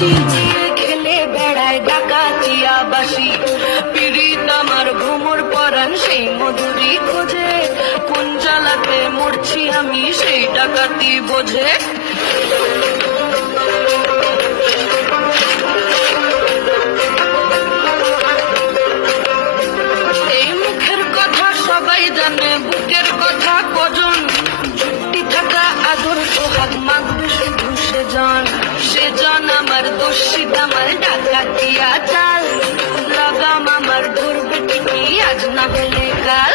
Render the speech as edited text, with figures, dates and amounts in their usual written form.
হাসি খেলে বেড়ায় ডাকাতিয়া বাসি পিড়িত আমার ভ্রমর পরাণ সেই মধুরী খোঁজে কোন জ্বালাতে মরছি আমি সেই ডাকাতি বোঝে এই মুখের কথা সবাই জানে বুকের কথা কজন যুক্তি থাকা আদর সোহাগ মাগবে শুধু সেজন আমার দোষী আমার ডাকাতিয়া চাল লাগাম আমার ধরবে ঠিকই আজ না হলে কাল